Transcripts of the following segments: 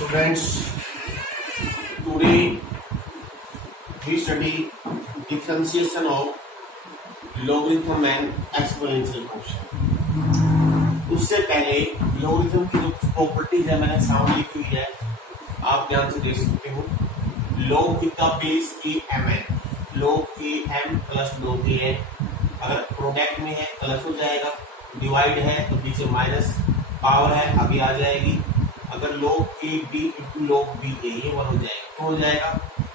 Students, today we study differentiation of logarithm and exponential function. उससे पहले logarithm की जो प्रॉपर्टीज है मैंने सामने लिखी हुई है, आप ध्यान से देख सकते हो। log का बेस a m है, log a m plus log a है। अगर प्रोडक्ट में है प्लस हो जाएगा, डिवाइड है तो पीछे माइनस, पावर है आगे आ जाएगी। अगर log a b into log b a ये वन हो जाएगा, तो हो जाएगा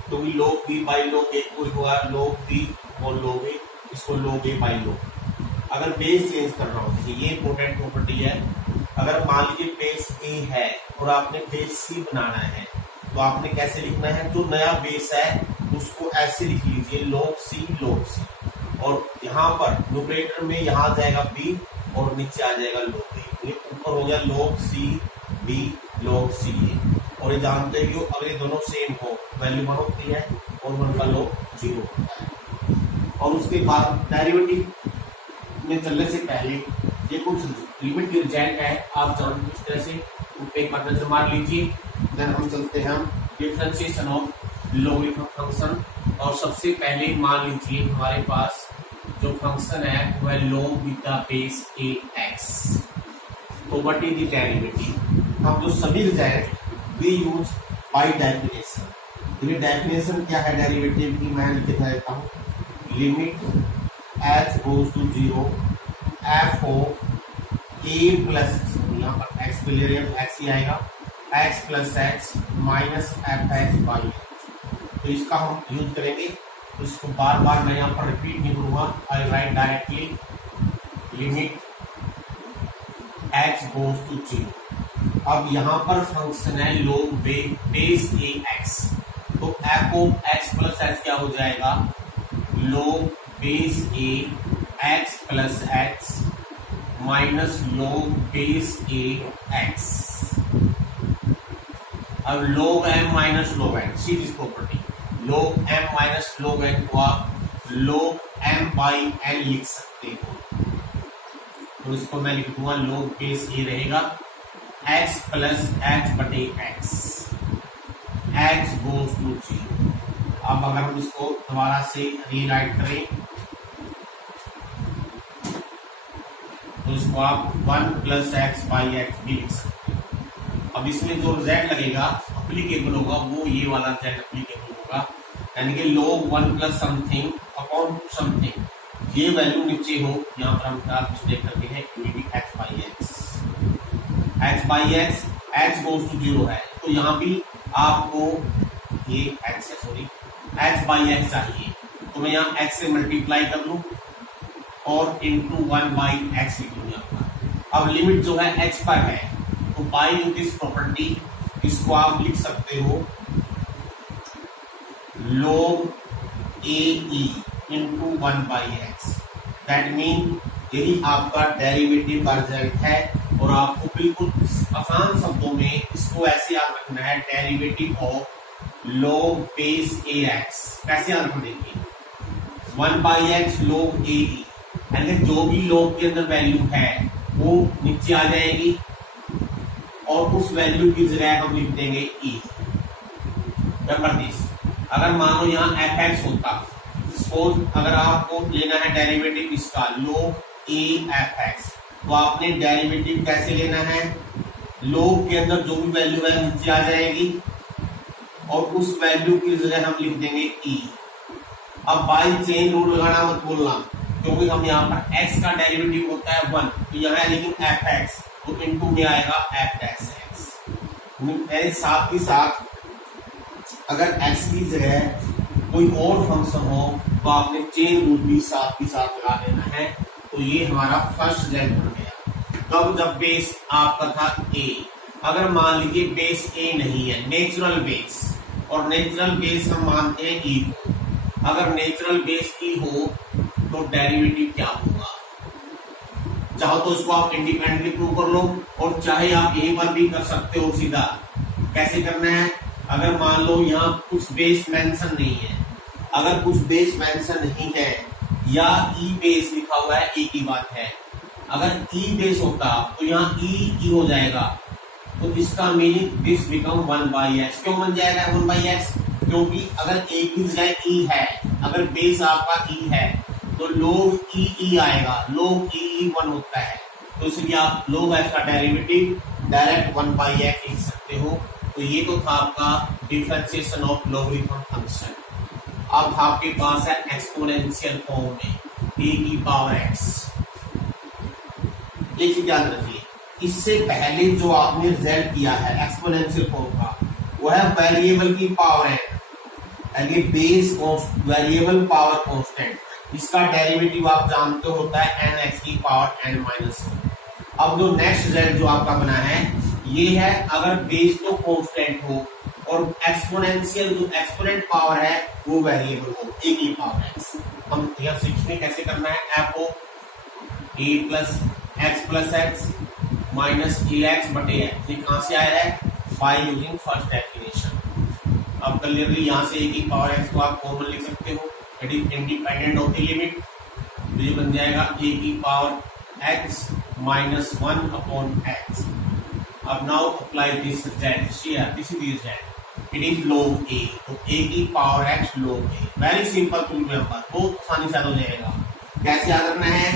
तो भी log b by log a कोई होगा log b और log a, इसको log a बाई log। अगर बेस चेंज कर रहा हूँ, ये इंपोर्टेंट प्रॉपर्टी है। अगर मान लीजिए बेस a है और आपने बेस c बनाना है, तो आपने कैसे लिखना है, जो नया बेस है उसको ऐसे लिख लीजिए log c, और यहाँ पर न्यूमरेटर में यहाँ आ जाएगा b और नीचे आ जाएगा log a। ये ऊपर हो गया log c b log c a। और ये जानते ही हो अगर ये दोनों सेम हो वैल्यू 1 होती है और 1 का log 0 होता है। और उसके बाद डेरिवेटिव में चलने से पहले ये कुछ लिमिट की रिजल्ट है, आप जानते इस तरह से उन पे एक बार नजर मार लीजिए। देन हम चलते हैं डिफरेंशिएशन ऑफ लॉगरिथम फंक्शन। और सबसे पहले मान लीजिए हमारे पास जो फंक्शन है वह log with the base ax। तो व्हाट इज द डेरिवेटिव? हम जो सभी result we use by definition. ये डेफिनेशन क्या है डेरिवेटिव की, मैं लिख देता हूँ। Limit h goes to 0 f of a plus, यहाँ पर x पे ले रहे हैं, x ही आएगा, x plus x minus F x by. तो इसका हम यूज करेंगे, तो इसको बार बार मैं यहाँ पर रिपीट नहीं करूंगा। I write directly limit x goes to 0। अब यहाँ पर फंक्शन है log बेस ax, तो f of x plus x क्या हो जाएगा, log base a x plus x minus log base a x। अब log m minus log n, see this property, log m minus log n को आप log m by n लिख सकते हो। तो इसको मैं लिख दूंगा log बेस a रहेगा x प्लस x बटे x, x गोज टू 0। अब अगर हम इसको दोबारा से रीराइट करें तो इसको आप 1 प्लस एक्स बाई एक्स भी लिख सकते हैं। अब इसमें जो रिजल्ट लगेगा अप्लीकेबल होगा वो ये वाला रिजल्ट अप्लीकेबल होगा, यानी कि log 1 plus something upon something, ये वैल्यू नीचे हो। यहाँ पर हम क्या मिस्टेक करते हैं, x by x, x goes to 0 है, तो यहाँ भी आपको ये एक्स है, सॉरी एक्स बाई एक्स चाहिए, तो मैं यहाँ एक्स से मल्टीप्लाई कर लूँ और इंटू 1 बाई एक्स लिख लूँ यहाँ पर। अब लिमिट जो है एक्स पर है, तो बाई दिस प्रॉपर्टी इसको आप लिख सकते हो log a e into 1 by x. That mean यही आपका डेरिवेटिव का रिजल्ट है। और आपको बिल्कुल आसान शब्दों में इसको ऐसे याद रखना है, derivative of log base ax। कैसे याद रखना, देखिए 1 by x log a e, यानी जो भी log के अंदर वैल्यू है वो नीचे आ जाएगी और उस वैल्यू की जगह हम लिख देंगे e। अगर मान लो यहाँ एफ एक्स होता, सपोज अगर आपको लेना है डेरिवेटिव इसका log a एफ एक्स, तो आपने डेरिवेटिव कैसे लेना है, log के अंदर जो भी वैल्यू है नीचे आ जाएगी और उस वैल्यू की जगह हम लिख देंगे e। अब बाई चेन रूल लगाना मत बोलना, क्योंकि हम यहाँ पर x का डेरिवेटिव होता है 1, तो यहाँ है लेकिन एफ एक्स, तो इनटू में आएगा एफ डैश एक्स। साथ ही साथ अगर x की जगह कोई और फंक्शन हो तो आपने चेन रूल भी साथ ही साथ लगा देना है। तो ये हमारा फर्स्ट रिजल्ट बन गया। तब जब बेस आपका था a, अगर मान लीजिए बेस a नहीं है, नेचुरल बेस, और नेचुरल बेस हम मानते हैं e को। अगर नेचुरल बेस e हो तो डेरिवेटिव क्या होगा, चाहो तो इसको आप इंडिपेंडेंटली प्रूव कर लो और चाहे आप यहीं पर भी कर सकते हो सीधा। कैसे करना है, अगर मान लो यहाँ कुछ बेस मेंशन नहीं है, अगर कुछ बेस मेंशन नहीं है या ई बेस लिखा हुआ है, ए की बात है, अगर ई बेस होता तो यहाँ ई हो जाएगा, तो इसका मीनिंग दिस बिकम 1/x। क्यों बन जाएगा 1/x? क्योंकि अगर a की जगह e है, अगर बेस आपका e है तो log e आएगा, log e 1 होता है, तो इसलिए आप log x का डेरिवेटिव डायरेक्ट 1/x लिख सकते हो। तो ये तो था आपका डिफरेंशिएशन ऑफ लॉगरिथम फंक्शन। अब आपके पास है एक्सपोनेंशियल फॉर्म में e की पावर x। ये चीज याद रखिए, इससे पहले जो आपने रिजल्ट किया है एक्सपोनेंशियल फॉर्म का, वो है वेरिएबल की पावर है, यानी बेस वेरिएबल पावर कांस्टेंट। इसका डेरिवेटिव आप जानते हो होता है n(x) की पावर n-1। अब जो नेक्स्ट रिजल्ट जो आपका बना है ये है, अगर बेस तो कांस्टेंट हो और एक्सपोनेंशियल जो एक्सपोनेंट पावर है वो वेरिएबल हो, a की पावर x। हम यह सीखने कैसे करना है, f को a plus x plus x minus ax बटे x। ये कहां से आया है? By using first definition. अब क्लियरली यहाँ से a की पावर x को आप कॉमन लिख सकते हो, it is independent of the limit. तो ये बन जाएगा a की power x minus 1 upon x। अब now apply this result here, this is result, it is log a। तो a की power x log a, very simple to remember, बहुत आसानी से हो जाएगा। कैसे याद रखना है?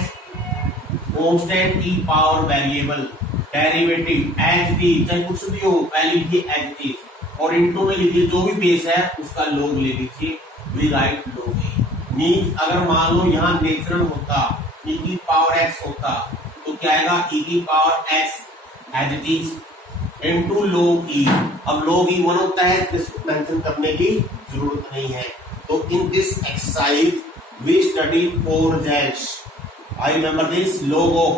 कांस्टेंट की power variable derivative as d, चाहे कुछ भी हो पहले लिखिए एज डी, और इनटू में लिखिए जो भी बेस है उसका log ले लीजिए, we write log a। Mean अगर मान लो यहाँ नेचुरल होता, e की पावर x होता, तो क्या आएगा e की power x as it is into log e। अब log e 1 होता है, इसको मेंशन करने की जरूरत नहीं है। तो in this exercise we study 4 results. I remember this, लोगो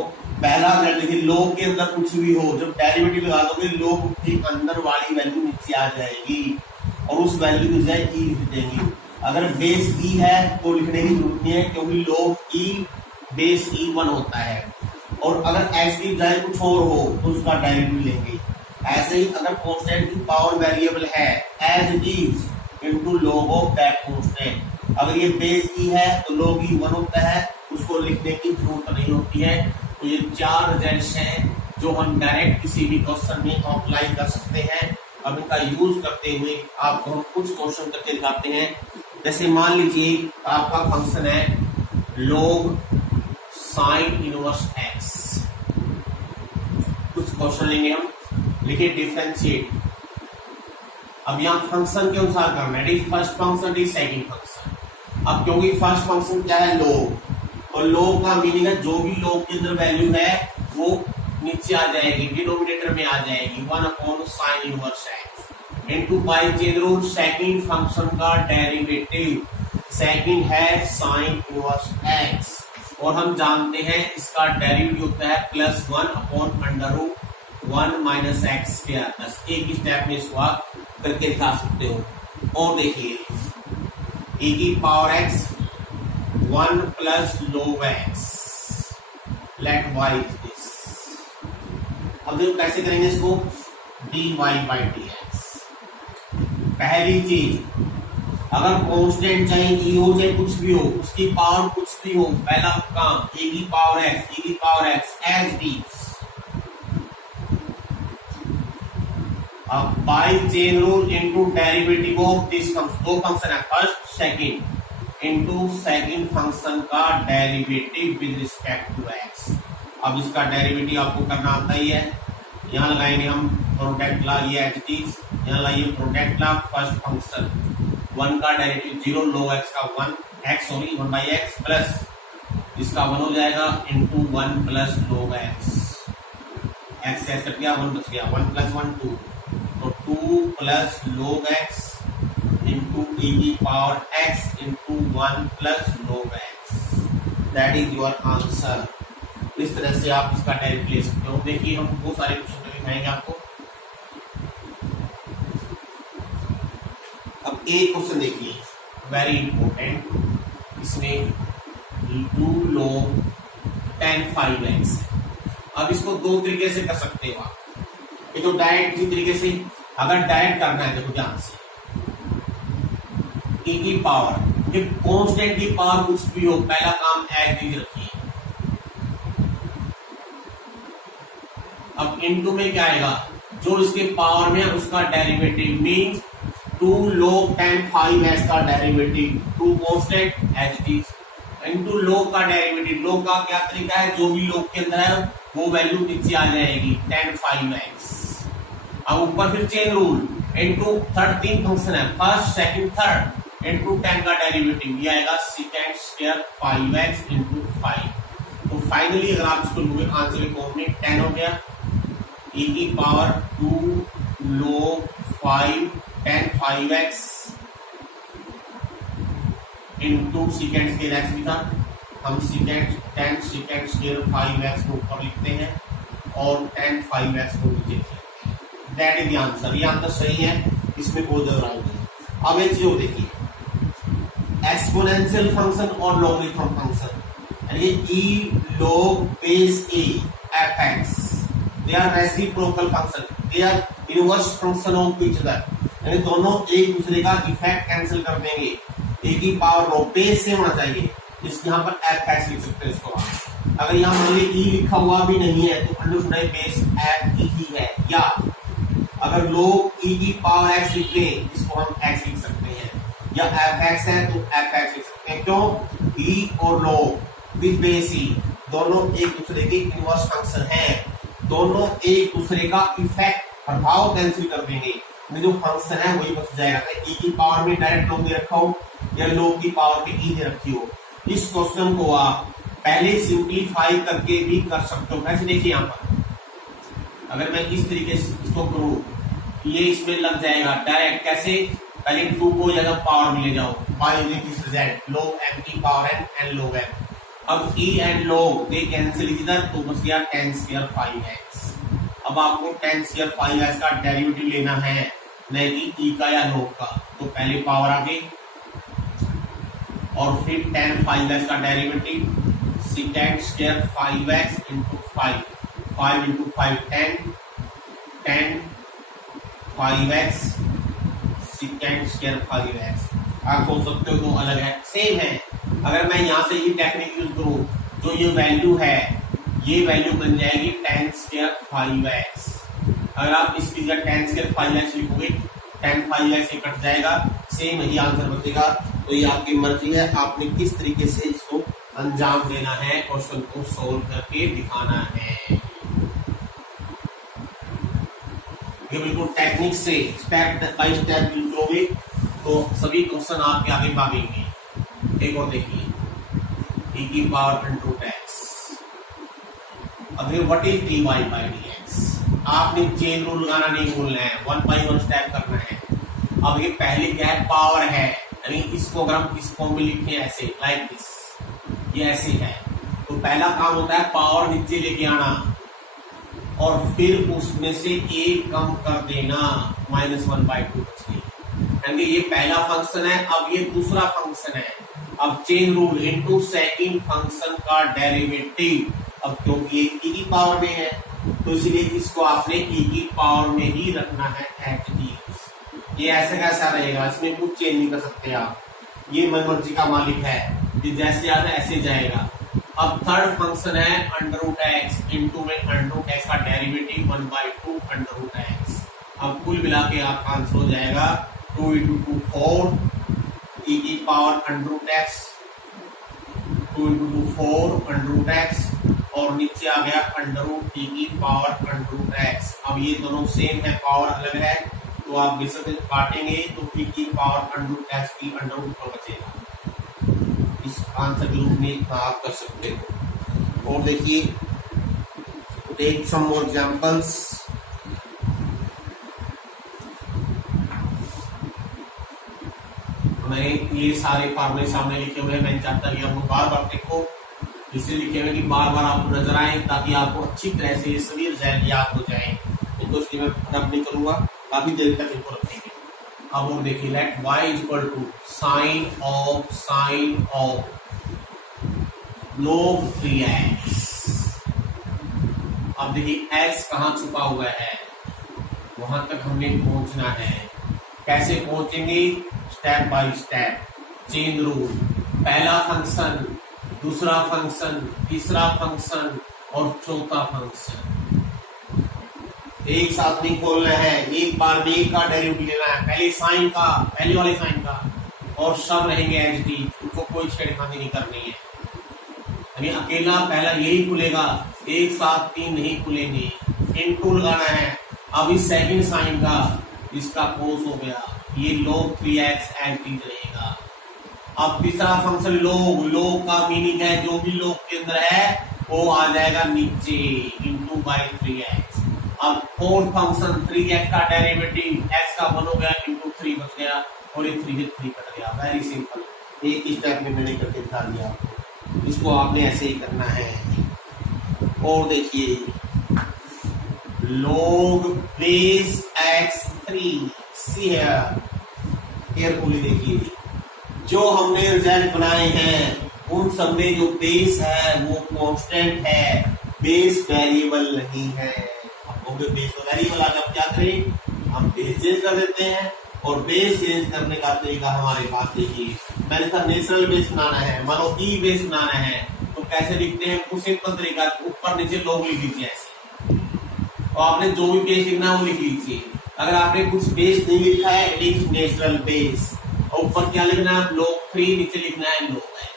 पहला रिजल्ट देखिए, log के अंदर कुछ भी हो, जब डेरिवेटिव लगा दोगे log के अंदर वाली वैल्यू नीचे आ जाएगी और उस वैल्यू की जगह e लिख देंगे। अगर बेस e है तो लिखने की जरूरत नहीं है, क्योंकि log e बेस e 1 होता है। और अगर x की जगह कुछ और हो तो उसका डेरिवेटिव लेंगे। ऐसे ही अगर कांस्टेंट की पावर वेरिएबल है as it is into log of that constant. अगर ये बेस e है तो log e 1 होता है, उसको लिखने की जरूरत नहीं होती है। तो ये 4 रिजल्ट्स हैं जो हम डायरेक्ट किसी भी क्वेश्चन में अप्लाई कर सकते हैं। अब इनका यूज करते हुए आपको हम कुछ क्वेश्चन करके दिखाते हैं। जैसे मान लीजिए आपका फंक्शन है log sin इनवर्स x। कुछ क्वेश्चन लेंगे हम, लिखिए डिफरेंशिएट। अब यहाँ फंक्शन के अनुसार करना है, फर्स्ट फंक्शन सेकंड फंक्शन। अब क्योंकि फर्स्ट फंक्शन क्या है log, और log का मीनिंग है जो भी log के अंदर वैल्यू है वो नीचे आ जाएगी, डिनोमिनेटर में आ जाएगी, 1 upon sine inverse x into bye chain rule second function का डेरिवेटिव, सेकंड है साइन इनवर्स x, और हम जानते हैं इसका डेरिवेटिव होता है +1 upon under root 1 minus x square. बस एक स्टेप में इसको आप करके दिखा सकते हो। और देखिए e की power x 1 plus log x, let y is this. अब देखो कैसे करेंगे इसको, dy by dx। पहली चीज, अगर कांस्टेंट चाहे e हो चाहे कुछ भी हो, उसकी पावर कुछ भी हो, पहला काम e की पावर x एज डीज। अब by chain rule into derivative of this function, दो फंक्शन है first second, into second function का derivative with respect to x। अब इसका डेरिवेटिव आपको करना आता ही है। यहाँ लगाएंगे हम प्रोडक्ट ला, ये एच डीज, यहाँ लाइए प्रोडक्ट ला फर्स्ट फंक्शन 1 का डेरिवेटिव 0, log x का 1 बाई एक्स प्लस इसका 1 हो जाएगा into 1 plus log x। x से कट गया, 1 बच गया, 1 प्लस 1 2, तो 2 plus log x into e की power x into 1 plus log x। That is your answer. इस तरह से आप इसका डेरिवेटिव ले सकते हो। देखिए हम बहुत सारे क्वेश्चन दिखाएंगे आपको। अब एक क्वेश्चन देखिए, वेरी इंपॉर्टेंट, इसमें 2 log tan 5x। अब इसको दो तरीके से कर सकते हो आप। ये तो डायरेक्ट इसी तरीके से, अगर डायरेक्ट करना है देखो ध्यान से, e की पावर, ये कांस्टेंट की पावर कुछ भी हो, पहला काम एज इज रखिए। अब इनटू में क्या आएगा, जो इसके पावर में है उसका derivative means 2 log tan 5x का derivative 2 constant as it is into log का डेरिवेटिव। log का क्या तरीका है, जो भी log के अंदर है वो वैल्यू नीचे आ जाएगी tan 5x। अब ऊपर फिर chain rule into third, 3 function है first second third into tan का डेरिवेटिव ये आएगा secant स्क्वायर 5x इनटू 5। तो फाइनली अगर आप इसको लोगे आंसर फॉर्म में 10 हो गया e की power 2 log 5 tan 5x into secant square x भी था, हम tan secant स्क्वायर 5x को ऊपर लिखते हैं और tan 5x को नीचे लिखते हैं। That is the answer. ये आंसर सही है, इसमें कोई दोहराई नहीं। अब एक चीज देखिए, एक्सपोनेंशियल फंक्शन और लॉगरिथम फंक्शन यानी e log base a fx they are reciprocal function, they are inverse function of each other, यानी दोनों एक दूसरे का इफेक्ट कैंसिल कर देंगे। ए की पावर रो बेस से होना चाहिए, इस यहाँ पर fx लिख सकते हैं इसको। अगर यहाँ मान लीजिए e लिखा हुआ भी नहीं है तो अंडर बेस f ही है, या अगर लोग e की पावर x लिख दें इसको हम x लिख सकते हैं, या fx है तो fx लिख सकते हैं। क्यों, e और log विद बेस e दोनों एक दूसरे के इनवर्स फंक्शन हैं, दोनों एक दूसरे का इफेक्ट प्रभाव कैंसिल कर देंगे, जो फंक्शन है वही बच जाएगा। e की पावर में डायरेक्ट log दे रखा हो या log की पावर में e दे रखी हो। इस क्वेश्चन को आप पहले सिंप्लीफाई करके भी कर सकते हो। कैसे देखिए यहाँ पर अगर मैं इस तरीके से इसको करूं ये इसमें लग जाएगा डायरेक्ट। कैसे, पहले 2 को जगह पावर में ले जाओ by using this result log m की पावर n log m। अब e and log they cancel इधर तो बच गया tan स्क्वायर 5x। अब आपको tan स्क्वायर 5x का डेरिवेटिव लेना है, नहीं कि e का या log का, तो पहले पावर आगे और फिर tan 5x का derivative secant square 5x into 5 into 5 tan 5x secant square 5x। आप सोच सकते हो तो अलग है, सेम है। अगर मैं यहाँ से ये टेक्निक यूज करूँ, जो ये वैल्यू है ये वैल्यू बन जाएगी tan स्क्वायर 5x। अगर आप इसकी जगह tan स्क्वायर 5x लिखोगे tan 5x कट जाएगा, सेम यही आंसर बचेगा। तो ये आपकी मर्जी है, आपने किस तरीके से इसको अंजाम देना है, क्वेश्चन को सोल्व करके दिखाना है। ये बिल्कुल टेक्निक से स्टेप बाय स्टेप यूज करोगे तो सभी क्वेश्चन आपके आगे भागेंगे। एक और देखिए, e की पावर अंडर x। अब what is dy by dx, आपने चेन रूल लगाना नहीं भूलना है, 1 बाय 1 स्टेप करना है। अब ये पहले क्या है, पावर है, यानी इसको अगर हम इस फॉर्म में लिखें ऐसे लाइक दिस, ये ऐसे है, तो पहला काम होता है पावर नीचे लेके आना और फिर उसमें से एक कम कर देना, -1/2 बचेगी। यानी ये पहला फंक्शन है, अब ये दूसरा फंक्शन है। अब chain rule into second function का डेरिवेटिव। अब क्योंकि ये e की पावर में है तो इसलिए इसको आपने e की पावर में ही रखना है एट ds। ये ऐसे कैसा रहेगा, इसमें कुछ चेंज नहीं कर सकते आप, ये मनमर्जी का मालिक है, ये जैसे आता है ऐसे जाएगा। अब थर्ड फंक्शन है √x इंटू में √x का डेरिवेटिव 1/2 √x। अब कुल मिला के आपका आंसर हो जाएगा 2 × 2 4 e की पावर √x 2 × 2 4 √x और नीचे आ गया √t की पावर √x। अब ये दोनों सेम है, पावर अलग है, तो आप बेशक काटेंगे तो t की पावर √x की √ पर बचेगा। इस आंसर के रूप में आप कर सकते हो। और देखिए, टेक सम मोर एग्जांपल्स। मैंने ये सारे फार्मूले सामने लिखे हुए हैं, मैं चाहता कि आपको बार बार देखो, जिससे लिखे हुए कि बार बार आपको नजर आए, ताकि आपको अच्छी तरह से ये सभी रिजल्ट याद हो जाए। इनको इसलिए मैं रब नहीं करूंगा, काफी देर तक इनको रखेंगे। अब और देखिए, let y = sine of log 3x। अब देखिए x कहाँ छुपा हुआ है, वहां तक हमने पहुंचना है। कैसे पहुंचेंगे, step by step, chain rule, पहला फंक्शन, दूसरा फंक्शन, तीसरा फंक्शन और चौथा फंक्शन। एक साथ नहीं खोलना है, एक बार में एक का डेरिवेटिव लेना है, पहले साइन का, पहले वाले साइन का, और सब रहेंगे एज इट इज, उनको कोई छेड़खानी नहीं करनी है। यानी अकेला पहला यही खुलेगा, एक साथ तीन नहीं खुलेंगे, इनटू लगाना है। अब इस सेकंड साइन का इसका कोस हो गया, ये log 3x as it is रहेगा। अब तीसरा फंक्शन log का मीनिंग है जो भी log के अंदर है वो आ जाएगा नीचे इंटू बाई 3x। अब फोर्थ फंक्शन 3x का डेरिवेटिव x का 1 हो गया इंटू 3 बच गया, और ये 3 से 3 कट गया। वेरी सिंपल, एक ही स्टेप में मैंने करके दिखा दिया आपको, इसको आपने ऐसे ही करना है। और देखिए log बेस x3 केयरफुली देखिए, जो हमने रिजल्ट बनाए हैं उन सब में जो बेस है वो कांस्टेंट है, बेस वेरिएबल नहीं है। हम लोग बेस वेरिएबल आगे क्या करें, हम बेस चेंज कर देते हैं, और बेस चेंज करने का तरीका हमारे पास देखिए, मैंने कहा नेचुरल बेस बनाना है, मानो ई बेस बनाना है, तो कैसे लिखते हैं, कुछ सिंपल तरीका, ऊपर नीचे log लिख लीजिए ऐसे, और आपने जो भी बेस लिखना है वो लिख लीजिए। अगर आपने कुछ बेस नहीं लिखा है, लिख नेचुरल बेस, और ऊपर क्या लिखना है, log 3, नीचे लिखना है log x।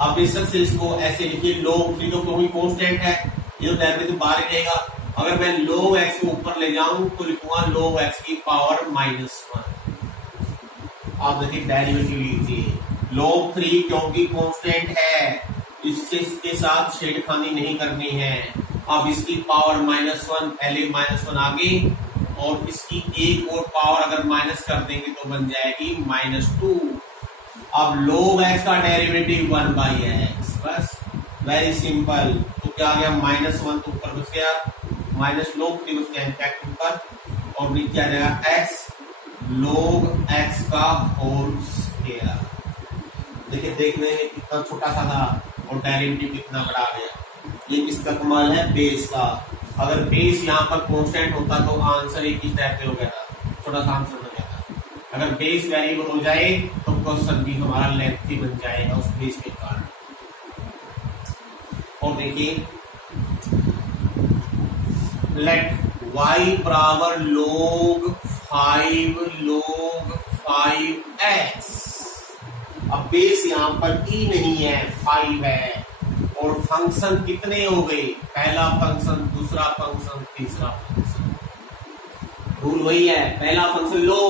आप बेशक से इसको ऐसे लिखिए, log 3 तो क्योंकि कांस्टेंट है, ये तो डेरिवेटिव बाहर रहेगा। अगर मैं log x को ऊपर ले जाऊं तो लिखूंगा log x की पावर -1। आप देखिए डेरिवेटिव लीजिए, log 3 क्योंकि कांस्टेंट है, इसके साथ छेड़खानी नहीं करनी है। अब इसकी पावर -1, पहले -1 आगे, और इसकी एक और पावर अगर माइनस कर देंगे तो बन जाएगी -2। अब log x का डेरिवेटिव 1/x, बस वेरी सिंपल। तो क्या आ गया, -1 तो ऊपर बच गया, -log 3 बच गया इनफैक्ट ऊपर, और नीचे आ जाएगा x log x का होल स्क्वायर। देखिए देखने में कितना छोटा सा था और डेरिवेटिव कितना बड़ा आ गया। ये किसका कमाल है, बेस का। अगर बेस यहाँ पर कांस्टेंट होता तो आंसर एक ही टाइप पे हो गया था, छोटा सा आंसर बन गया था। अगर बेस वेरिएबल हो जाए तो क्वेश्चन भी हमारा लेंथी बन जाएगा उस बेस के कारण। और देखिए लेट y बराबर log 5x। अब बेस यहाँ पर ई नहीं है, 5 है, और फंक्शन कितने हो गए, पहला फंक्शन, दूसरा फंक्शन, तीसरा फंक्शन। रूल वही है, पहला फंक्शन लो,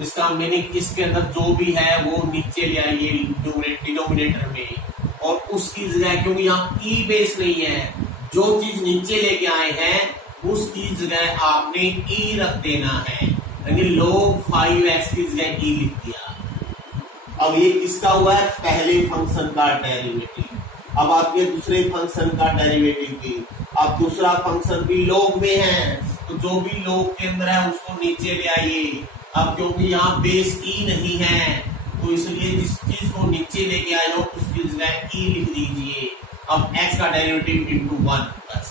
इसका मीनिंग इसके अंदर जो भी है वो नीचे ले आइए डिनोमिनेटर में, और उसकी जगह, क्योंकि यहाँ ई बेस नहीं है, जो चीज नीचे लेके आए हैं उसकी जगह आपने ई रख देना है, यानी log 5x की जगह ई लिख दिया। अब ये किसका हुआ है, पहले फंक्शन का डेरिवेटिव। अब आपके दूसरे फंक्शन का डेरिवेटिव भी, अब दूसरा फंक्शन भी log में है, तो जो भी log के अंदर है उसको नीचे ले आइए। अब क्योंकि यहाँ बेस ई नहीं है तो इसलिए जिस चीज को नीचे लेके आए हो उसकी जगह ई लिख दीजिए। अब x का डेरिवेटिव इंटू 1 प्लस,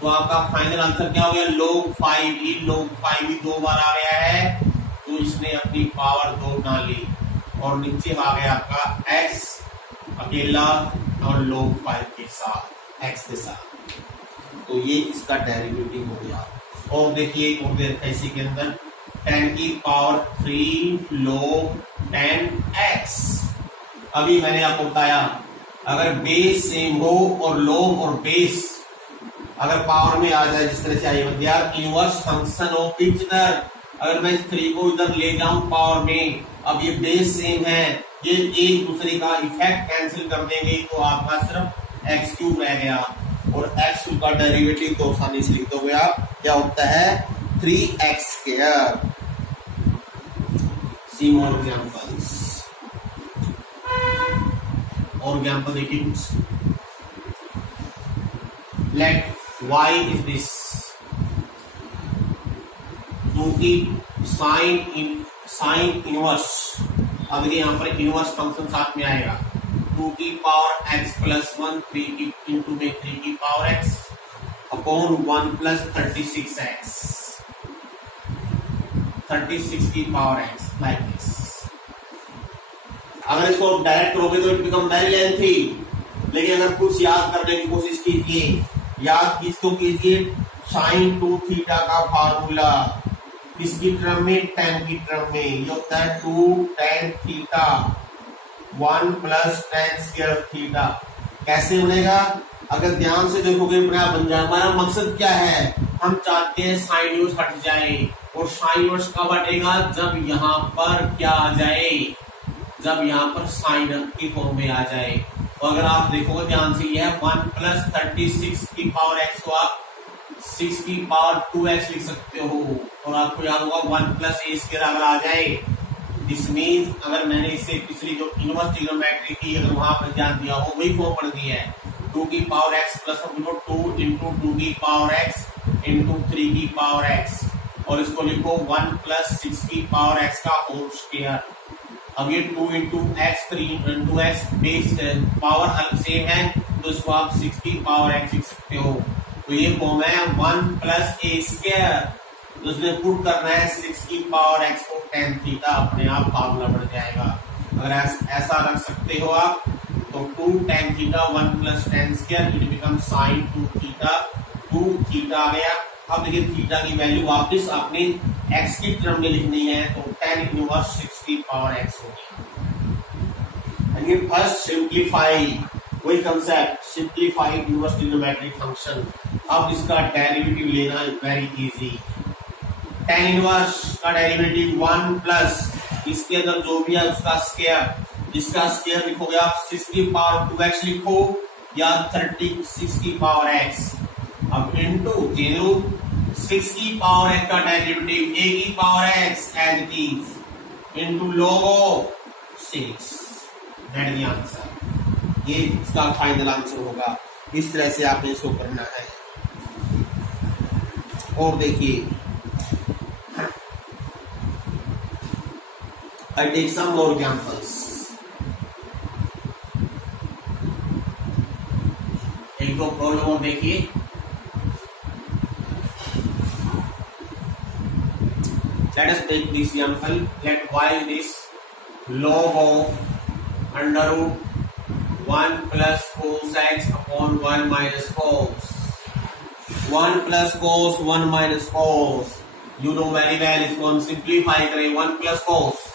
तो आपका फाइनल आंसर क्या हो गया, log 5e। log 5e 2 बार आ गया है तो इसने अपनी पावर 2 डाली, और नीचे आ गया आपका x अकेला और log 5 के साथ, x के साथ, तो ये इसका डेरिवेटिव हो गया। और देखिए और देर इसी के अंदर 10 की पावर 3 log 10x। अभी मैंने आपको बताया अगर बेस सेम हो और log और बेस अगर पावर में आ जाए, जिस तरह से आई यार inverse function of each other, अगर मैं इस 3 को इधर ले जाऊं पावर में, अब ये बेस सेम है, ये एक दूसरे का इफेक्ट कैंसिल कर देंगे तो आपका सिर्फ x³ रह गया, और x³ का डेरिवेटिव तो आसानी से लिख दोगे आप, क्या होता है 3x²। सी मोर एग्जांपल्स, और एग्जांपल देखिए कुछ, लेट y इज दिस, क्योंकि साइन इनवर्स, अब देखिए यहाँ पर इनवर्स फंक्शन साथ में आएगा, 2 की पावर x प्लस 1, 3 की इंटू में 3 की power x upon 1 plus 36x, 36 की पावर x, लाइक दिस। अगर इसको डायरेक्ट करोगे तो इट बिकम वेरी लेंथी, लेकिन अगर कुछ याद करने की कोशिश कीजिए, याद किसको कीजिए, साइन 2 थीटा का फार्मूला किसकी टर्म में, tan की टर्म में, ये होता है 2 tan theta 1 plus tan square theta. कैसे बनेगा, अगर ध्यान से देखोगे बन जाए। हमारा मकसद क्या है, हम चाहते हैं साइन इनवर्स हट जाए, और साइन इनवर्स कब हटेगा, जब यहाँ पर क्या आ जाए, जब यहाँ पर साइन की फॉर्म में आ जाए। तो अगर आप देखोगे ध्यान से, यह 1 प्लस 36 की पावर x को आप 6 की पावर 2x लिख सकते हो, और आपको याद होगा 1 प्लस ए स्क्वायर अगर आ जाए, दिस मीन्स अगर मैंने इससे पिछली जो इनवर्स ट्रिग्नोमेट्री की अगर वहां पर ध्यान दिया हो, वही फॉर्म पढ़ दी है, 2 की पावर x प्लस 2 इंटू 2 की पावर x इंटू 3 की पावर x, और इसको लिखो 1 प्लस 6 की पावर x का होल स्क्वायर। अब ये 2 into x 3 into x base power same है, तो इसको आप 6 की पावर x लिख सकते हो। तो ये फॉर्म है 1 प्लस ए स्क्वायर, तो उसमें पुट करना है 6 की पावर x को tan थीटा, अपने आप फार्मूला बढ़ जाएगा। अगर ऐसा रख सकते हो आप, तो 2 tan theta 1 plus tan square, it become sin 2 theta, 2 theta आ गया। अब देखिए थीटा की वैल्यू वापस अपने x की टर्म में लिखनी है, तो tan इनवर्स 6 की पावर x हो गया। ये फर्स्ट सिंप्लीफाई, वही concept, simplified inverse trigonometric function. अब इसका डेरिवेटिव लेना वेरी इजी। tan इनवर्स का डेरिवेटिव 1 प्लस इसके अंदर जो भी है उसका स्क्वायर, इसका स्क्वायर लिखोगे आप 6 की पावर 2x लिखो, या 36 की पावर x, अब इनटू 6 की पावर x का डेरिवेटिव a की power x as it is into log of 6, that is the answer. ये इसका फाइनल आंसर होगा। इस तरह से आपने इसको करना है। और देखिए, I take some more examples. एक दो प्रॉब्लम और देखिए। Let us take this example. Let y is this log of under root 1 plus cos x upon 1 minus cos. 1 plus cos 1 minus cos. You know very well, इसको हम simplify करें 1 plus cos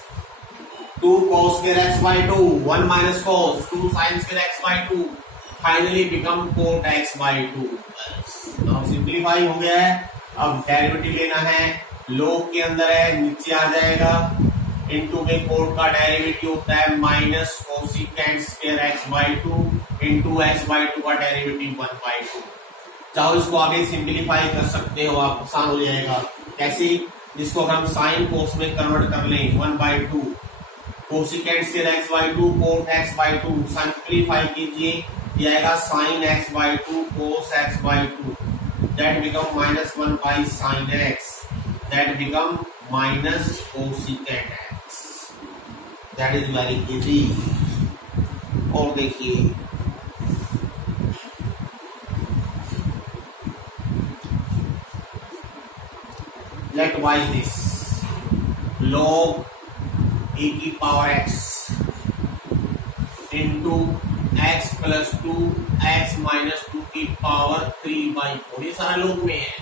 2 cos square x by 2, 1 minus cos 2 sin square x by 2, finally become cot x by 2. now simplify हो गया है। अब derivative लेना है, log के अंदर है, नीचे आ जाएगा, इनटू में कोट का डेरिवेटिव होता है minus cosecant square x by 2 into x by 2 का डेरिवेटिव 1 by 2। चाहो इसको आगे सिंप्लीफाई कर सकते हो आप, आसान हो जाएगा। कैसे, जिसको हम साइन कोस में कन्वर्ट कर लें 1 by 2, cosecant square x by 2 cot x by 2, simplify कीजिए, ये आएगा sine x by 2 cos x by 2, that become minus 1 by sine x, that become minus cosecant x। That is very easy. और देखिए, let y this log a की power x into x plus 2 x minus 2 की power 3/4, ये सारा लोग में है।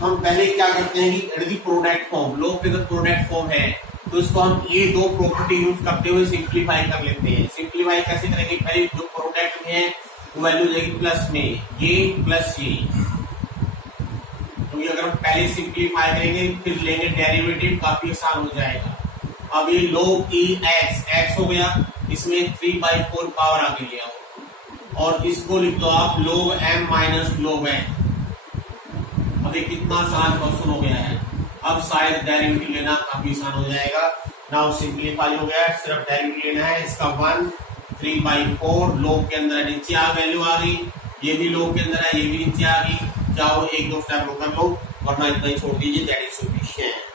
हम पहले क्या करते हैं कि यदि प्रोडक्ट फॉर्म, लोग अगर प्रोडक्ट फॉर्म है तो इसको हम ये दो प्रॉपर्टी यूज करते हुए सिंप्लीफाई कर लेते हैं। सिंप्लीफाई कैसे करेंगे, पहले जो प्रोडक्ट में है वो वैल्यू जाएगी प्लस में, ये प्लस ये, तो ये अगर हम पहले सिंप्लीफाई करेंगे फिर लेंगे डेरिवेटिव, काफी आसान हो जाएगा। अब ये log e x हो गया, इसमें 3/4 पावर आगे ले आओ, और इसको लिख दो आप log m minus log n। अब ये कितना आसान क्वेश्चन हो गया है। अब शायद डेरिवेटिव लेना काफी आसान हो जाएगा। नाउ सिंप्लीफाई हो गया, सिर्फ डेरिवेटिव लेना है। इसका 1 3/4 log के अंदर नीचे आ वैल्यू आ गई, ये भी log के अंदर है, ये भी नीचे आ गई। चाहो एक दो स्टेप लो कर लो, वरना इतना ही छोड़ दीजिए, that is sufficient.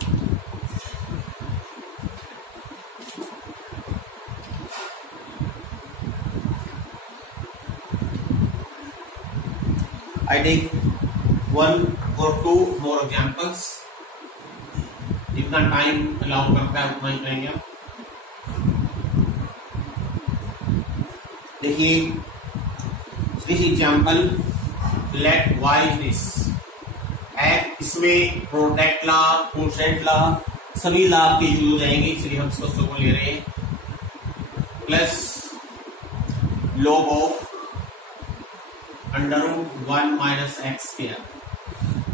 I take 1 or 2 more examples, जितना टाइम अलाउ करता है उतना ही करेंगे हम। देखिए, this example let y is this इसमें प्रोडक्ट लॉ, कोशेंट लॉ, सभी लॉ आपके यूज हो जाएंगे, इसलिए हम इसको सबको ले रहे हैं plus log of √1 minus x square.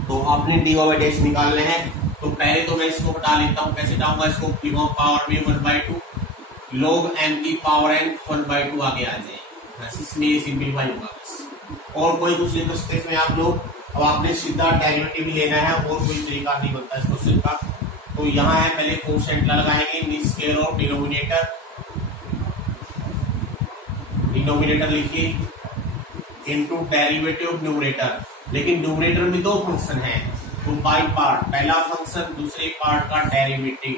तो आपने डी ओवर डैश निकालने हैं, तो पहले तो मैं इसको हटा लेता हूं। कैसे हटाऊंगा इसको? पावर में 1/2 log m की पावर n 1/2 आगे आ जाए, बस इसमें ये सिंपलीफाई होगा बस। और कोई कुछ नहीं कर सकते इसमें आप लोग। अब आपने सीधा डेरिवेटिव लेना है, और कोई तरीका नहीं बनता इस क्वेश्चन का। तो यहाँ है, पहले कोशेंट लगाएंगे, स्क्वायर ऑफ डिनोमिनेटर लिखिए इनटू डेरिवेटिव ऑफ न्यूमरेटर। लेकिन न्यूमरेटर में दो फंक्शन है, तो बाय पार्ट, पहला फंक्शन दूसरे पार्ट का डेरिवेटिव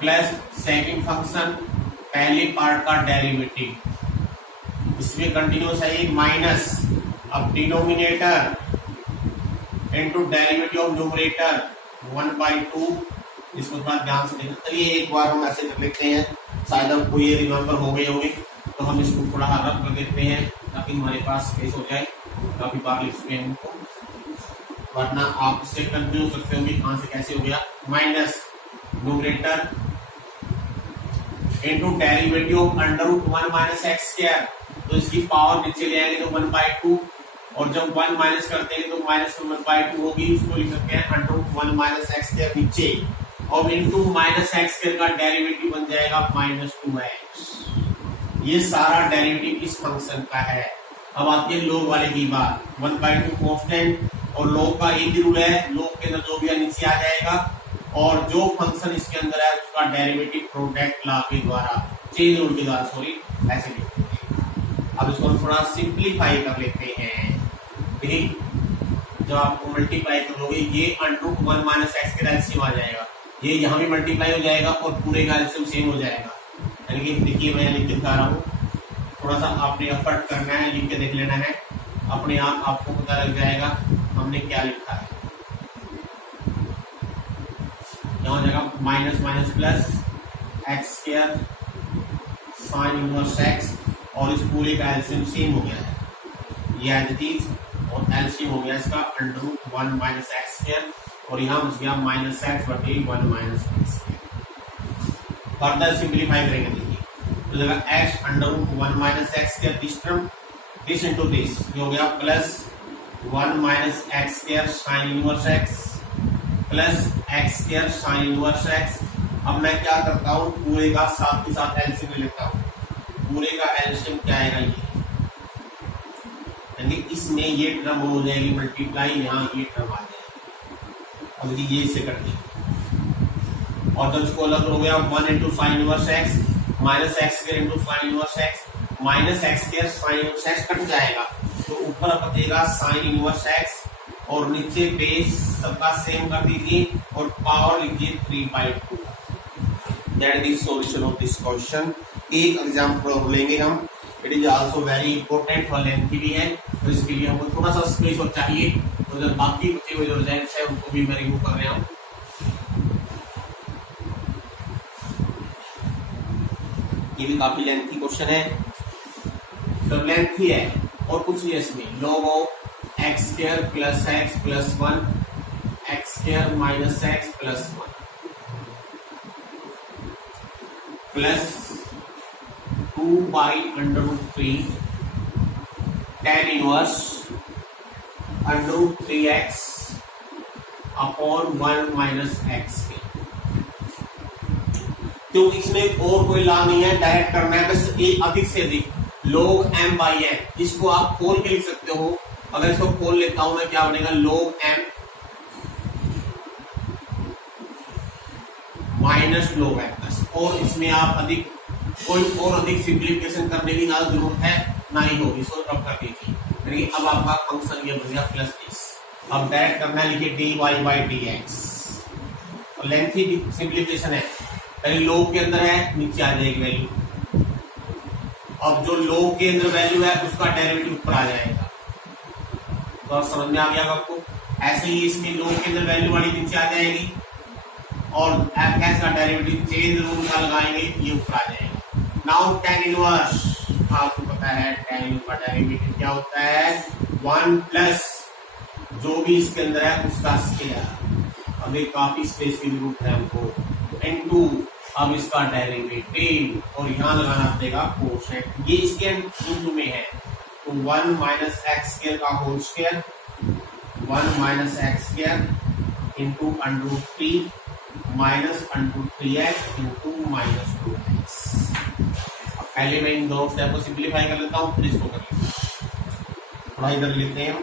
प्लस सेकंड फंक्शन पहले पार्ट का डेरिवेटिव। इसमें कंटिन्यूस है माइनस, अब denominator into derivative of numerator 1/2। इसको थोड़ा ध्यान से देखना। चलिए एक बार हम ऐसे कर लेते हैं, शायद आपको ये रिमेम्बर हो गए होंगे, तो हम इसको थोड़ा रब कर देते हैं ताकि हमारे पास स्पेस हो जाए। काफी बार लिख चुके हैं उनको, वरना आप इससे कंफ्यूज सकते होंगे कहां से कैसे हो गया। Minus numerator into derivative of √1 minus x square, तो इसकी पावर नीचे ले आएंगे तो 1/2, और जब 1 माइनस करते हैं तो माइनस 1/2 होगी। उसको लिख सकते हैं √1 माइनस एक्स स्क्वायर नीचे, और इनटू माइनस एक्स स्क्वायर का डेरिवेटिव बन जाएगा -2x। ये सारा डेरिवेटिव इस फंक्शन का है। अब आती है लोग वाले की बात। 1/2 कांस्टेंट, और लोग का एक ही रूल है, लोग के अंदर जो भी नीचे आ जाएगा, और जो फंक्शन इसके अंदर है उसका डेरिवेटिव प्रोडक्ट लॉ के द्वारा, चेन रूल के द्वारा, सॉरी ऐसे लिखते हैं। अब इसको हम थोड़ा सिंप्लीफाई कर लेते हैं। ठीक, जब आपको मल्टीप्लाई करोगे ये √1 माइनस एक्स के एलसीएम आ जाएगा, ये यहाँ भी मल्टीप्लाई हो जाएगा और पूरे का एलसीएम सेम हो जाएगा। यानी कि देखिए मैं लिख के दिखा रहा हूँ, थोड़ा सा आपने एफर्ट करना है, लिख के देख लेना है, अपने आप आपको पता लग जाएगा हमने क्या लिखा है। यहाँ जगह minus minus plus x square sine inverse x, और इस पूरे का एलसीएम सेम हो गया है, ये एज इट इज, और एलसीएम हो गया इसका √1 माइनस एक्स स्क्वायर, और यहाँ बच गया -x/1 minus x. Further simplify करेंगे, देखिए तो जगह x √1 minus x square, this term this into this, ये हो गया +1 minus x square sine inverse x plus x square sine inverse x. अब मैं क्या करता हूँ, पूरे का साथ के साथ एलसीएम ले लेता हूँ। पूरे का एलसीएम क्या आएगा, ये यानी इसमें ये टर्म हो जाएगी मल्टीप्लाई, यहाँ ये टर्म आ जाएगी। अब ये इससे कर दी, और जब इसको अलग हो गया 1 into sine inverse x minus x square into sine inverse x minus x square sine inverse x cut जाएगा, तो ऊपर बचेगा साइन इनवर्स एक्स, और नीचे बेस सबका सेम कर दीजिए, और पावर लिखिए 3/2। That is solution of this question. एक एग्जांपल और लेंगे हम, it is also very important और लेंथी भी है, तो इसके लिए हमको थोड़ा सा स्पेस और चाहिए, तो जब बाकी बचे हुए जो रिजल्ट्स है उनको भी मैं रिमूव कर रहा हूँ। ये भी काफी लेंथी क्वेश्चन है, सब लेंथी है, और कुछ नहीं इसमें। log of x square plus x plus 1 x square minus x plus 1 plus 2/√3 tan inverse √3x upon 1 minus x। क्योंकि इसमें और कोई लॉ नहीं है, डायरेक्ट करना है बस, एक अधिक से अधिक log m/n। इसको आप खोल के लिख सकते हो, अगर इसको खोल लेता हूं मैं, क्या बनेगा log m minus log m plus. और इसमें आप अधिक कोई और अधिक सिंप्लीफिकेशन करने की ना जरूरत है ना ही होगी, इसको रब कर दीजिए। अब आपका फंक्शन ये बन गया प्लस दिस। अब डायरेक्ट करना है, लिखिए dy/dx, और लेंथी सिंप्लीफिकेशन है, पहले लोग के अंदर है, नीचे आ जाएगी वैल्यू। अब जो लोग के अंदर वैल्यू है उसका डेरिवेटिव ऊपर आ जाएगा, तो अब समझ में आ गया आपको। ऐसे ही इसमें लोग के अंदर वैल्यू वाली नीचे आ जाएगी, और fx का डेरिवेटिव चेन रूल का लगाएंगे, ये ऊपर आ जाएगा। नाउ tan इनवर्स, आपको पता है tan इनवर्स का डेरिवेटिव क्या होता है, 1 प्लस जो भी इसके अंदर है उसका स्क्वायर। अभी काफी स्पेस की जरूरत है हमको। इनटू अब इसका डेरिवेटिव और यहां लगाना पड़ेगा कोशेंट। ये इसके इनटू में है तो 1 माइनस एक्स स्क्वायर का whole square 1 minus x square into √3 minus √3x into minus 2x। पहले मैं इन दो स्टेप को सिंप्लीफाई कर लेता हूँ फिर इसको कर लेते हैं। थोड़ा इधर लेते हैं हम।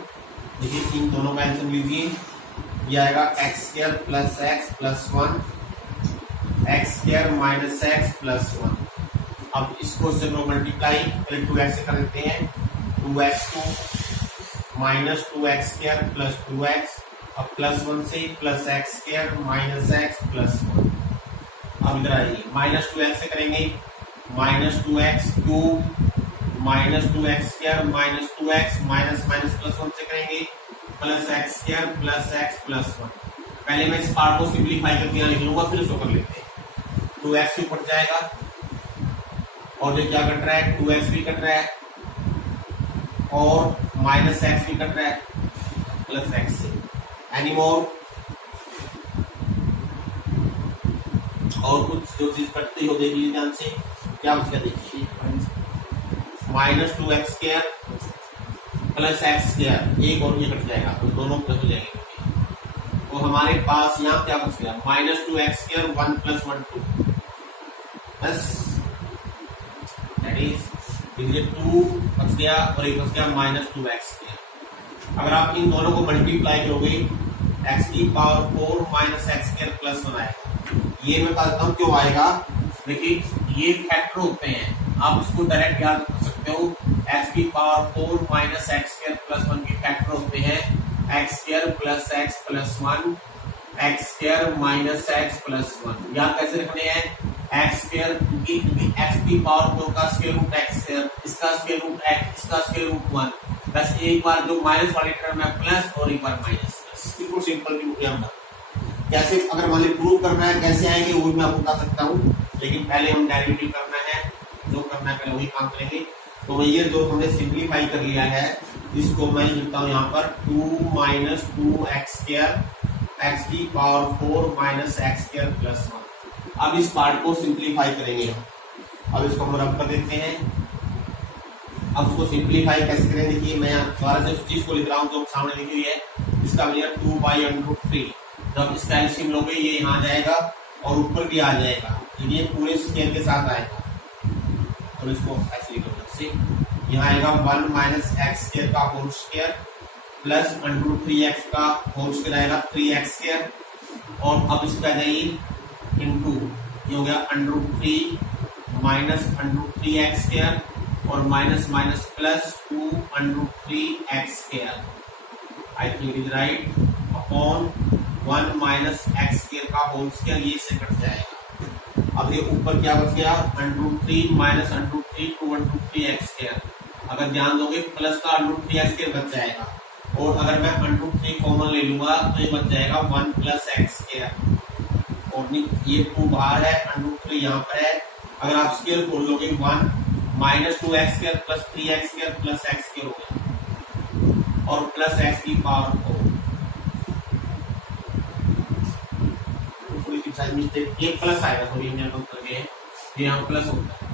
देखिए इन दोनों का आंसर लीजिए। ये आएगा x square plus x plus 1 x square minus X plus 1। अब इसको से मल्टीप्लाई पहले 2x से कर देते हैं। 2x minus 2x square plus 2x। अब प्लस 1 से plus x square minus X plus 1। अब इधर आइए माइनस 2x से करेंगे minus 2x cube minus 2x square minus 2x minus minus plus 1 से करेंगे plus x square plus x plus 1। पहले मैं इस पार्ट को सिंप्लीफाई करके यहाँ लिख लूंगा फिर इसको कर लेते हैं। 2x ऊपर जाएगा और ये क्या कट रहा है 2x भी कट रहा है और माइनस एक्स भी कट रहा है प्लस एक्स से। एनी मोर और कुछ जो चीज कटती हो देख लीजिए ध्यान से। क्या उसका देखिए minus 2x square plus x square एक और ये कट जाएगा तो दोनों प्लस हो जाएंगे। तो हमारे पास यहाँ क्या बच गया माइनस 2x स्क्वायर 1 प्लस 1 2 बस दैट इज 2 बच गया और एक बच गया माइनस 2x स्क्वायर। अगर आप इन दोनों को मल्टीप्लाई करोगे x की power 4 minus x square plus 1 आएगा। ये मैं बताता हूँ क्यों आएगा। देखिए ये फैक्टर होते हैं आप इसको डायरेक्ट याद कर सकते हो। x की power 4 minus x square plus 1 के फैक्टर होते हैं x square plus x plus 1 x square minus X plus 1। यहाँ कैसे रखने हैं एक्स स्क्वायर क्योंकि x की पावर 4 का स्क्वायर रूट एक्स स्क्वायर इसका स्क्वायर रूट एक्स इसका स्क्वायर रूट 1 बस एक बार जो माइनस वाले टर्म है प्लस और एक बार माइनस। बिल्कुल सिंपल कैसे अगर मान ली प्रूव करना है कैसे आएंगे वो मैं आपको बता सकता हूँ लेकिन पहले हम डेरिवेटिव करना है जो करना है पहले वही काम करेंगे। तो ये जो हमने सिंप्लीफाई कर लिया है इसको मैं लिखता हूँ यहाँ पर 2 माइनस 2x स्क्वायर एक्स की power 4 minus x square plus 1। अब इस पार्ट को सिंप्लीफाई करेंगे हम। अब इसको हम रब कर देते हैं। अब उसको सिंप्लीफाई कैसे करें देखिए मैं दोबारा से उस चीज को लिख रहा हूँ जो सामने लिखी हुई है। इसका मतलब 2/√3 जब इसका एलसीएम लोगे ये यहाँ जाएगा और ऊपर भी आ जाएगा ये पूरे स्केल के साथ आएगा। तो इसको ऐसे लिख लो यहाँ आएगा 1 माइनस एक्स स्क्वायर का होल स्क्वायर प्लस √3x का होल स्क्वायर आएगा 3x स्क्वायर और अब इसका जाइए इंटू ये हो गया √3 माइनस √3x स्क्वायर और minus minus plus 2 √3x square I think is right upon 1 minus x square का होल स्क्वायर ये से कट जाएगा। अब ये ऊपर क्या बच गया √3 माइनस √3 टू 1/3x स्क्वायर। अगर ध्यान दोगे प्लस का √3x स्क्वायर बच जाएगा और अगर मैं √3 कॉमन ले लूंगा तो ये बच जाएगा 1 प्लस एक्स स्क्वायर और ये 2 बाहर है √3 यहाँ पर है। अगर आप स्क्वायर खोल लोगे 1 minus 2x square plus 3x square plus x square हो गया और प्लस एक्स की पावर 4। मिस्टेक ये प्लस आएगा सॉरी हमने नोट कर गए ये यहाँ प्लस होता है।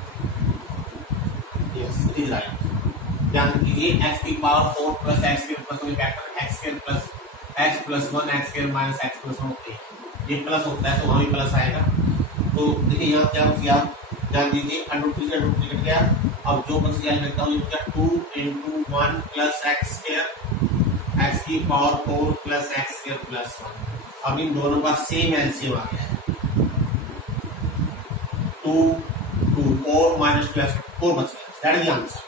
Yes it is right. ध्यान दीजिए x की power 4 plus x square plus one factor x square plus x plus 1 x square minus x plus 1 होते हैं ये प्लस होता है तो वहाँ भी प्लस आएगा। तो देखिए यहाँ क्या बच गया ध्यान दीजिए √3 से √3 कट गया। अब जो बच गया लिखता हूँ 2 into 1 plus x square x की power 4 plus x square plus 1। अब इन दोनों का सेम एलसीएम आ गया है 2 2 4 माइनस 4 बच गया दैट इज द आंसर।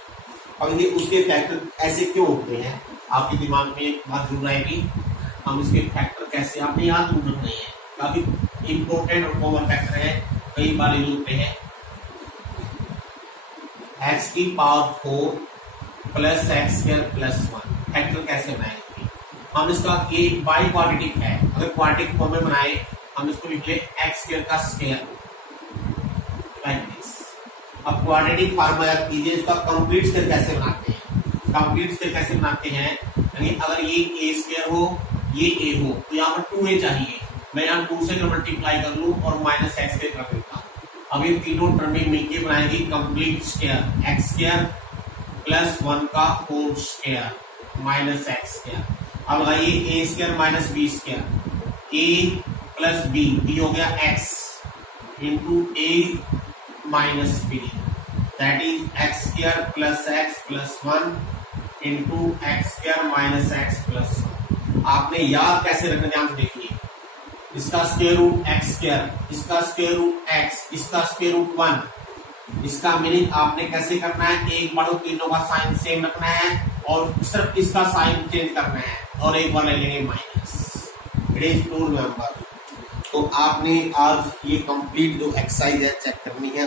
अब ये उसके फैक्टर ऐसे क्यों होते हैं आपके दिमाग में एक बात जरूर आएगी हम इसके फैक्टर कैसे आपने याद ढूंढ रहे हैं काफी इंपॉर्टेंट और कॉमन फैक्टर है कई बार यूज होते हैं। एक्स की power 4 plus x square plus 1 factor कैसे बनाएंगे हम इसका एक बाई क्वाड्रेटिक है अगर क्वाड्रेटिक फॉर्म में बनाए हम इसको लिख ले एक्स स्क्वायर का स्क्वायर लाइक दिस। अब क्वाड्रेटिक फार्मूला कीजिए इसका कंप्लीट स्क्वायर कैसे बनाते हैं कंप्लीट स्क्वायर कैसे बनाते हैं, यानी अगर ये ए स्क्वायर हो, ये ए हो, तो यहाँ पर 2a चाहिए। मैं यहाँ 2 से मल्टीप्लाई कर लूं और माइनस एक्स स्क्वायर कर देता हूँ। अब ये तीनों टर्में मिलकर बनाएगी complete square, X square plus 1 का whole square minus x square. अब लगाइए A square minus B square, A plus B, B हो गया X into A minus B, that is X square plus 1 into X square minus X plus 1। आपने याद कैसे रखना, ध्यान से देखिए। इसका स्क्वायर रूट एक्स स्क्वायर, इसका स्क्वायर रूट एक्स, इसका स्क्वायर रूट 1। इसका मीनिंग आपने कैसे करना है, एक बार तीनों का साइन सेम रखना है और सिर्फ इसका साइन चेंज करना है और एक बार ले लेंगे minus. It is to remember. तो आपने आज ये कंप्लीट जो एक्सरसाइज है चेक करनी है।